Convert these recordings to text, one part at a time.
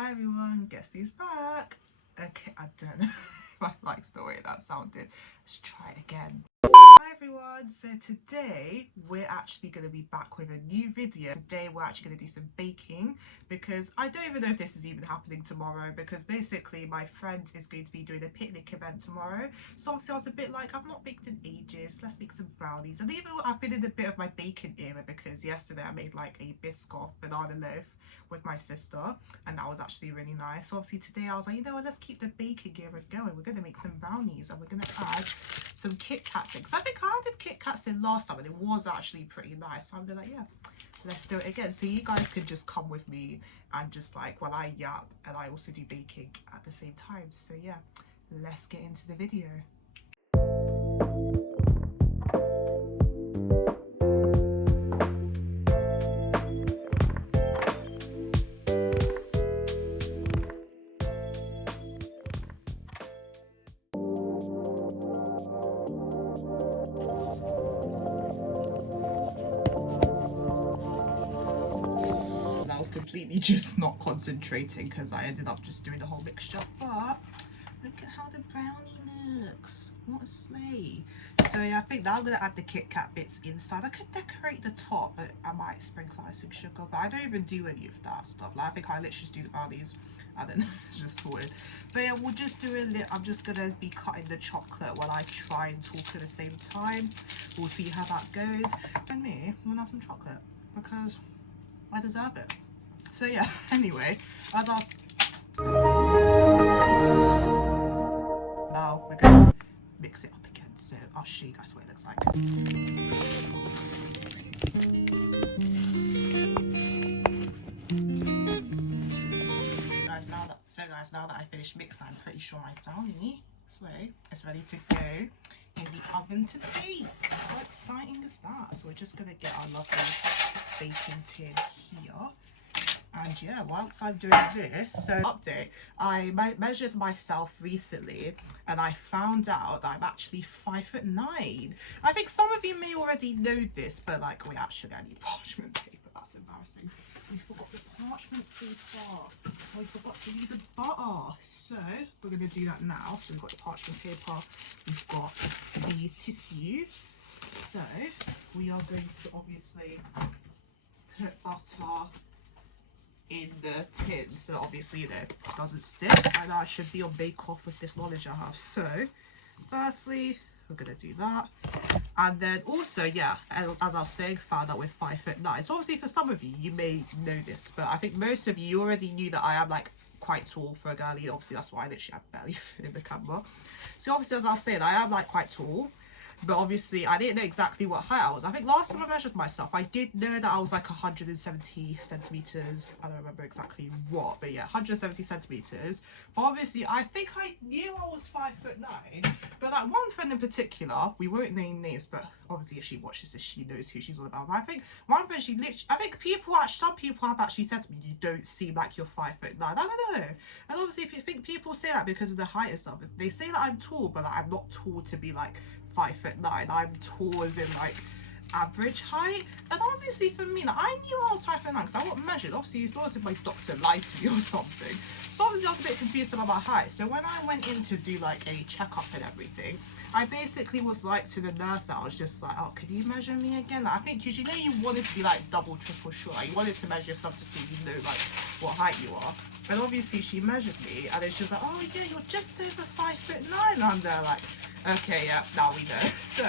Hi everyone, guess who's back? Okay, I don't know if I liked the way that sounded. Let's try it again. Hi everyone, so today we're actually going to be back with a new video. Today we're actually going to do some baking because I don't even know if this is even happening tomorrow, because basically my friend is going to be doing a picnic event tomorrow. So obviously I was a bit like, I've not baked in ages, let's make some brownies. And even I've been in a bit of my baking era because yesterday I made like a Biscoff banana loaf with my sister and that was actually really nice. So obviously today I was like, you know what, let's keep the baking era going. We're going to make some brownies and we're going to add some Kit Kats in, because I think I did Kit Kats in last time and it was actually pretty nice. So I'm like, yeah, let's do it again. So you guys can just come with me and just like, while I yap and I also do baking at the same time. So yeah, let's get into the video. I was completely just not concentrating because I ended up just doing the whole mixture. But look at how the brownie looks. What a slay. So yeah, I think now I'm going to add the Kit Kat bits inside. I could decorate the top, but I might sprinkle icing sugar. But I don't even do any of that stuff. Like I think I literally just do the brownies and then just sorted. But yeah, we'll just do a little. I'm just going to be cutting the chocolate while I try and talk at the same time. We'll see how that goes. And me, I'm going to have some chocolate because I deserve it. So yeah, anyway, as I was... Now we're gonna mix it up again, so I'll show you guys what it looks like. Guys, now that I finished mixing, I'm pretty sure my brownie is ready to go in the oven to bake. How exciting is that? So we're just gonna get our lovely baking tin here. And yeah, whilst I'm doing this, so update, I measured myself recently and I found out that I'm actually 5'9". I think some of you may already know this, but like, wait, actually I need parchment paper. That's embarrassing. We forgot the parchment paper. We forgot to leave the butter. So we're going to do that now. So we've got the parchment paper, we've got the tissue. So we are going to obviously put butter in the tin so that obviously, you know, it doesn't stick, and I should be on Bake Off with this knowledge I have. So firstly we're gonna do that, and then also, yeah, as I was saying, found out we're 5'9". So obviously for some of you, you may know this, but I think most of you already knew that I am like quite tall for a girlie. Obviously that's why I literally have belly in the camera. So obviously, as I was saying, I am like quite tall, but obviously I didn't know exactly what height I was. I think last time I measured myself, I did know that I was like 170 centimeters. I don't remember exactly what, but yeah, 170 centimeters. But obviously I think I knew I was 5'9". But like one friend in particular, we won't name names, but obviously if she watches this, she knows who she's all about. But I think one friend, she literally, I think some people have actually said to me, you don't seem like you're 5'9". I don't know. And obviously I think people say that because of the height and stuff. They say that I'm tall, but like, I'm not tall to be like 5'9". I'm tall as in like average height. And obviously for me, like, I knew I was 5'9" because I got measured. Obviously it's not as if my doctor lied to me or something. So obviously I was a bit confused about my height. So when I went in to do like a checkup and everything, I basically was like to the nurse, I was just like, oh, could you measure me again? Like, I think because you know you wanted to be like double, triple sure. Like, you wanted to measure yourself to see you know like what height you are. And obviously she measured me and then she was like, oh yeah, you're just over 5'9". I'm there like, okay, yeah, now we know. So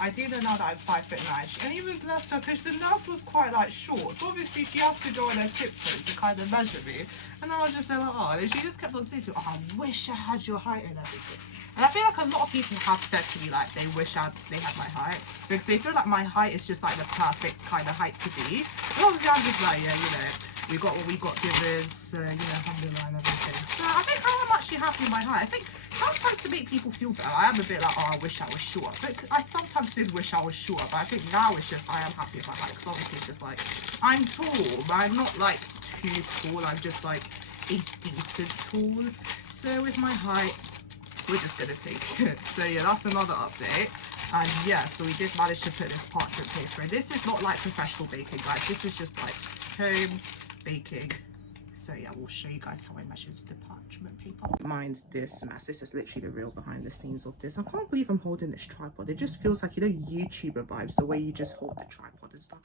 I do know now that I'm 5'9". And even bless her, because the nurse was quite like short, so obviously she had to go on her tiptoes to kind of measure me. And I was just like, oh, and she just kept on saying to me, oh, I wish I had your height and everything. And I feel like a lot of people have said to me like they wish they had my height, because they feel like my height is just like the perfect kind of height to be. And obviously I'm just like, yeah, you know, we got what we got given, so you know, alhamdulillah and everything. So I think I am actually happy with my height. I think sometimes to make people feel better, I am a bit like, oh, I wish I was short. But I sometimes did wish I was short, but I think now it's just I am happy with my height, because obviously it's just like I'm tall, but I'm not like too tall. I'm just like a decent tall. So with my height, we're just gonna take it. So yeah, that's another update. And yeah, so we did manage to put this parchment paper in. This is not like professional baking, guys. This is just like home baking. So yeah, we'll show you guys how I measured the parchment paper. Mine's this mass. This is literally the real behind the scenes of this. I can't believe I'm holding this tripod. It just feels like, you know, YouTuber vibes, the way you just hold the tripod and stuff.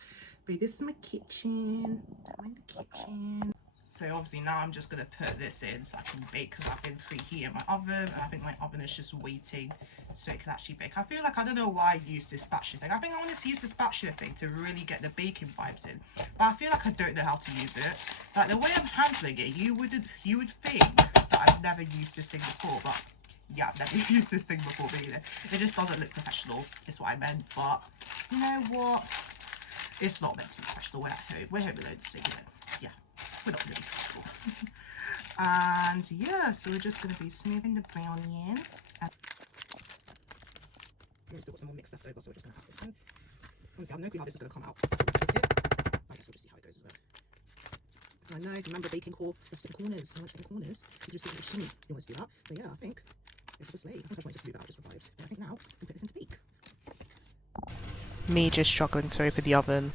But this is my kitchen. Don't mind the kitchen. So obviously now I'm just going to put this in so I can bake, because I've been preheating my oven, and I think my oven is just waiting so it can actually bake. I feel like, I don't know why I used this spatula thing. I think I wanted to use the spatula thing to really get the baking vibes in, but I feel like I don't know how to use it. Like the way I'm handling it, you would think that I've never used this thing before, but yeah, I've never used this thing before, but you know, it just doesn't look professional, is what I meant. But you know what? It's not meant to be professional. We're at home. We're home alone, so you know, yeah, we're not going to be professional. And yeah, so we're just going to be smoothing the brownie in. And we've still got some more mix left over, so we're just going to have this one. Honestly, I have no clue how this is going to come out. I guess we'll just see how it goes as well. I know, remember baking core, resting corners. I want to the corners. You just think it's shimmy. You want to do that. But yeah, I think it's just late. I think I wanted to do that just for vibes. But I think now we can put this into bake. Me just struggling to open the oven.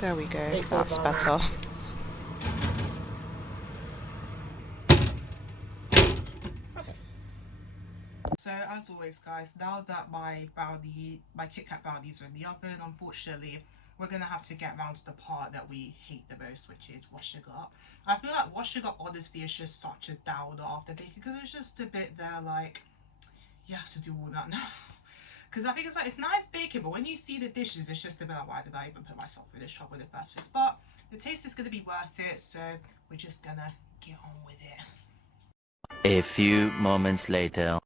There we go. That's better. So as always guys, now that my Kit Kat brownies are in the oven, unfortunately we're going to have to get around to the part that we hate the most, which is washing up. I feel like washing up honestly is just such a downer after baking, because it's just a bit there like, you have to do all that now. Because I think it's like, it's nice baking, but when you see the dishes, it's just a bit like, why did I even put myself through this trouble in the first place? But the taste is going to be worth it, so we're just going to get on with it. A few moments later.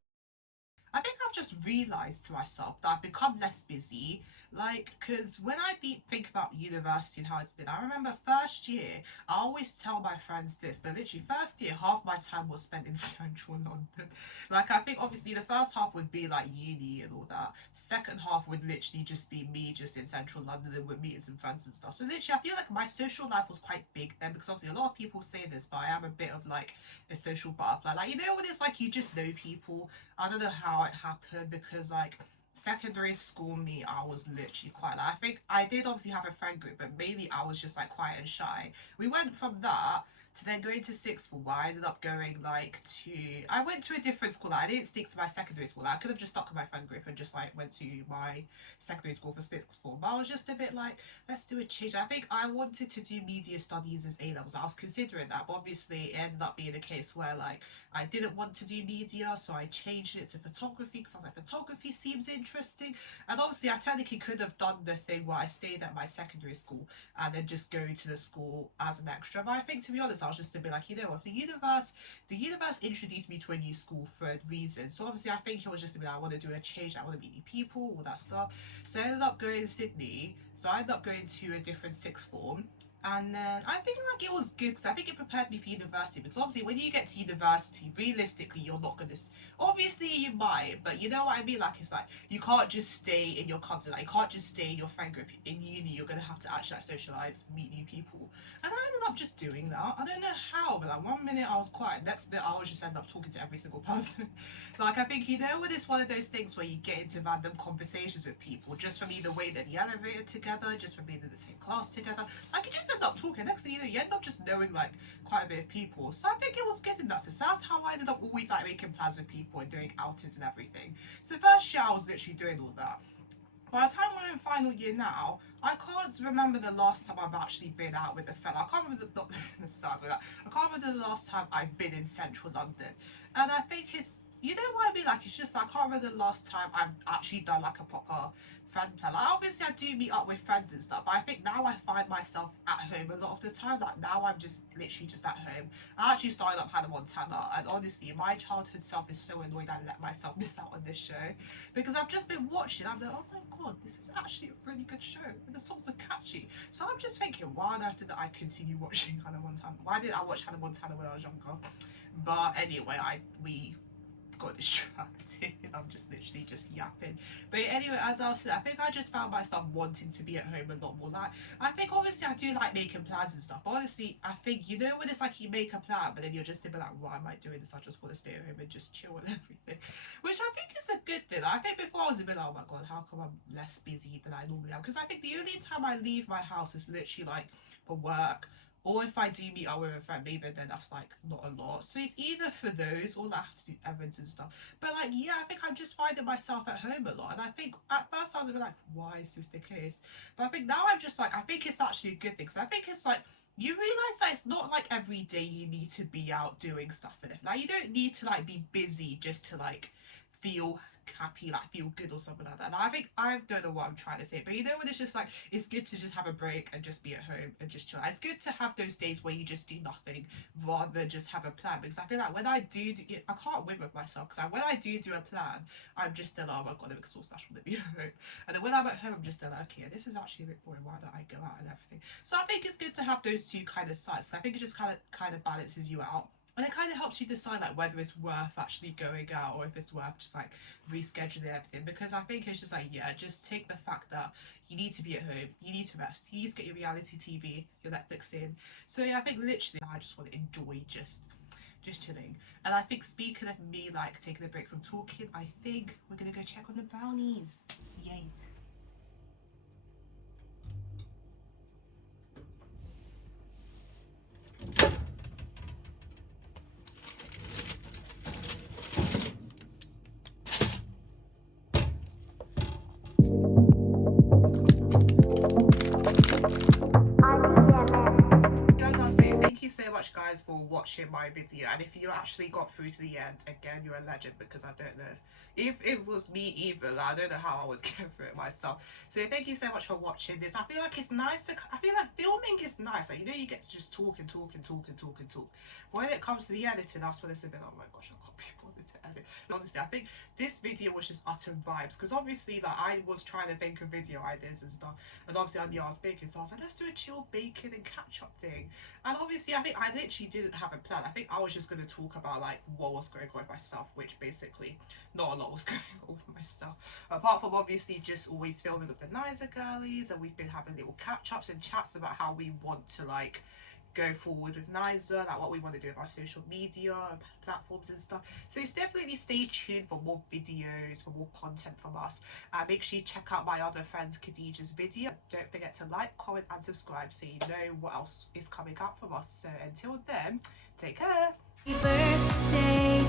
I think I've just realised to myself that I've become less busy. Like, because when I think about university and how it's been, I remember first year, I always tell my friends this, but literally first year, half my time was spent in central London. Like, I think obviously the first half would be like uni and all that. Second half would literally just be me just in central London and with meeting some friends and stuff. So literally, I feel like my social life was quite big then, because obviously a lot of people say this, but I am a bit of like a social butterfly. Like, you know, when it's like you just know people. I don't know how it happened, because like secondary school me, I was literally quite like, I think I did obviously have a friend group, but mainly I was just like quiet and shy. We went from that to then going to sixth form, where I ended up going like to, I went to a different school. Like, I didn't stick to my secondary school. Like, I could have just stuck with my friend group and just like went to my secondary school for sixth form, but I was just a bit like, let's do a change. I think I wanted to do media studies as A levels. I was considering that, but obviously it ended up being a case where like I didn't want to do media, so I changed it to photography, because I was like, photography seems interesting. And obviously I technically could have done the thing where I stayed at my secondary school and then just go to the school as an extra. But I think, to be honest, I was just a bit like, you know, if the universe introduced me to a new school for a reason. So obviously I think it was just a bit like, I want to do a change, I want to meet new people, all that stuff. So I ended up going to Sydney. So I ended up going to a different sixth form. And then I think like it was good, because I think it prepared me for university, because obviously when you get to university, realistically you're not gonna, obviously you might, but you know what I mean, like it's like you can't just stay in your content, like you can't just stay in your friend group. In uni you're gonna have to actually like socialize, meet new people, and I ended up just doing that. I don't know how, but like one minute I was quiet, next minute I was just end up talking to every single person. Like, I think, you know, when it's one of those things where you get into random conversations with people just from either way that the elevator together, just from being in the same class together, like you just end up talking. Next thing you know, you end up just knowing like quite a bit of people. So I think it was getting that. So that's how I ended up always like making plans with people and doing outings and everything. So first year I was literally doing all that. By the time we're in final year now, I can't remember the last time I've actually been out with a friend. I can't remember I can't remember the last time I've been in central London. And I think it's, you know what I mean? Like, it's just, I can't remember the last time I've actually done like a proper friend plan. Like, obviously I do meet up with friends and stuff, but I think now I find myself at home a lot of the time. Like, now I'm just literally just at home. I actually started up Hannah Montana, and honestly, my childhood self is so annoyed I let myself miss out on this show, because I've just been watching. I'm like, oh my god, this is actually a really good show, and the songs are catchy. So I'm just thinking, why on earth did I continue watching Hannah Montana? Why did I watch Hannah Montana when I was younger? But anyway, got distracted. I'm just literally just yapping. But anyway, as I was saying, I think I just found myself wanting to be at home a lot more. Like, I think obviously I do like making plans and stuff. But honestly, I think, you know, when it's like you make a plan, but then you're just a bit like, why am I doing this? I just want to stay at home and just chill and everything. Which I think is a good thing. I think before I was a bit like, oh my god, how come I'm less busy than I normally am? Because I think the only time I leave my house is literally like for work, or if I do meet up with a friend, maybe then that's like not a lot. So it's either for those or I have to do errands and stuff. But like, yeah, I think I'm just finding myself at home a lot. And I think at first I was a bit like, why is this the case? But I think now I'm just like, I think it's actually a good thing. Because I think it's like, you realize that it's not like every day you need to be out doing stuff in it. Like, you don't need to like be busy just to like feel happy, like feel good or something like that. And I think, I don't know what I'm trying to say, but you know when it's just like, it's good to just have a break and just be at home and just chill. It's good to have those days where you just do nothing rather than just have a plan, because I feel like when I do it, I can't win with myself, because when I do a plan, I'm just still, oh my god, I'm exhausted, I just want to be at home. And then when I'm at home, I'm just still like, okay, this is actually a bit boring, why don't I go out and everything. So I think it's good to have those two kind of sides. I think it just kind of balances you out. And it kind of helps you decide like whether it's worth actually going out or if it's worth just like rescheduling everything. Because I think it's just like, yeah, just take the fact that you need to be at home, you need to rest, you need to get your reality TV, your Netflix in. So yeah, I think literally I just want to enjoy just chilling. And I think, speaking of me like taking a break from talking, I think we're gonna go check on the brownies. Yay. As I was saying, thank you so much guys for watching my video, and if you actually got through to the end, again, you're a legend, because I don't know if it was me either. I don't know how I was getting through it myself. So thank you so much for watching this. I feel like it's nice to, I feel like filming is nice, like, you know, you get to just talk and talk and talk and talk and talk. When it comes to the editing, that's when it's a bit, oh my gosh, I can't be bothered to edit. Honestly, I think this video was just utter vibes, because obviously like I was trying to think of video ideas and stuff, and obviously I knew I was baking, so I was like, let's do a chill bacon and catch up thing. And obviously, I think I literally didn't have a plan. I think I was just going to talk about like what was going on with myself, which basically not a lot was going on with myself. Apart from obviously just always filming with the nicer girlies, and we've been having little catch ups and chats about how we want to like go forward with Niza, like what we want to do with our social media platforms and stuff. So it's definitely stay tuned for more videos, for more content from us. Make sure you check out my other friend Khadijah's video. Don't forget to like, comment and subscribe so you know what else is coming up from us. So until then, take care. Happy birthday